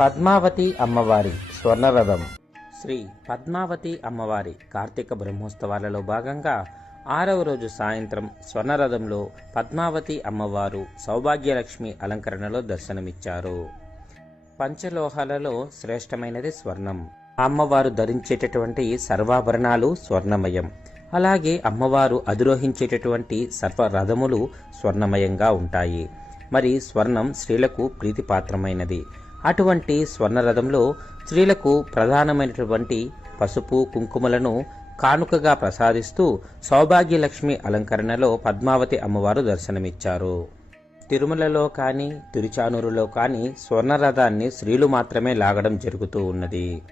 పద్మావతి అమ్మవారి స్వర్ణరథం. శ్రీ పద్మావతి అమ్మవారి కార్తీక బ్రహ్మోత్సవాలలో భాగంగా ఆరవ రోజు సాయంత్రం స్వర్ణరథంలో పద్మావతి అమ్మవారు సౌభాగ్యలక్ష్మి అలంకరణలో దర్శనమిచ్చారు. పంచలోహాలలో శ్రేష్టమైనది స్వర్ణం. అమ్మవారు ధరించేటటువంటి సర్వాభరణాలు స్వర్ణమయం. అలాగే అమ్మవారు అధిరోహించేటటువంటి సర్వ రథములు స్వర్ణమయంగా ఉంటాయి. మరి స్వర్ణం స్త్రీలకు ప్రీతిపాత్రమైనది. అటువంటి స్వర్ణరథంలో స్త్రీలకు ప్రధానమైనటువంటి పసుపు కుంకుమలను కానుకగా ప్రసాదిస్తూ సౌభాగ్యలక్ష్మి అలంకరణలో పద్మావతి అమ్మవారు దర్శనమిచ్చారు. తిరుమలలో కానీ తిరుచానూరులో కానీ స్వర్ణరథాన్ని స్త్రీలు మాత్రమే లాగడం జరుగుతూ ఉన్నది.